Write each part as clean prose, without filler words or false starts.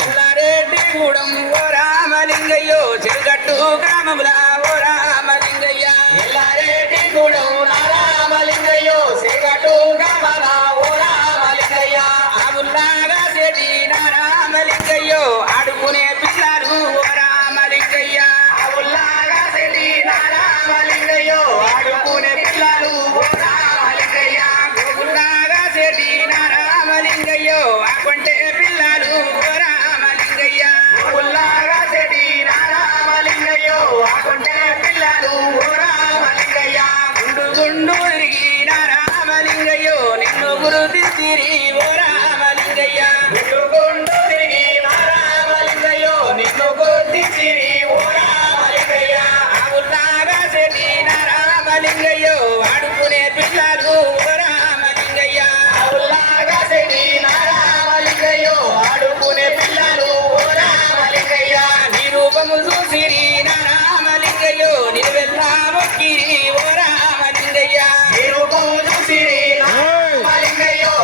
ఎల్లారెడ్డిగూడెం ఓ రామలింగయ్యో చెరుగట్టు గ్రామముల ఓ రామలింగయ్య ఎల్లారెడ్డిగూడెం రామలింగయ్యో చెరుగట్టు గ్రామముల ఓ రామలింగయ్య ఆవుల్లాగా చెటి రామలింగయ్యో ఆడుకునే పిల్లలు ఓ రామలింగయ్య ఆవుల్లాగా చెటి రామలింగయ్యో ఆడుకునే పిల్లలు ఓ రామలింగయ్య గోగుల్లాగా చెటి రామలింగయ్యో ఆకుంటే పిల్లలు ఓ రామలింగయ్య గోగుల్లాగా చెటి రామలింగయ్యో ఆకుంటే పిల్లలు ఓ రామలింగయ్య గుండు గుండు తిరిగి రామలింగయ్యో నిన్ను గురుతిరి ఓ రామలింగయ్య గుండు గుండు తిరిగి రామలింగయ్యో నిన్ను గురుతిరి ఓ రామలింగయ్య ఆవుల్లాగా చెటి రామలింగయ్యో ఆడుకునే పిల్లలు ఓ రామలింగయ్య ఆవుల్లాగా చెటి రామలింగయ్యో ఆడుకునే పిల్లలు ఓ రామలింగయ్య నీ రూపము చూసిరి రామలింగయ్యో నిలువెల్లా మొక్కిరి ఓ రామలింగయ్య నీ రూపము చూసిరి రామలింగయ్యో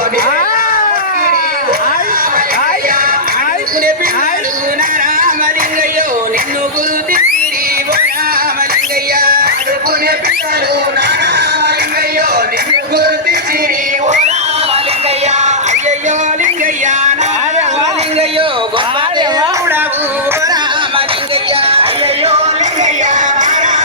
ఆడుకునే పిల్లలు రామలింగయ్యో నిన్ను గురుతిరి ఓ రామలింగయ్య ఆడుకునే పిల్లలు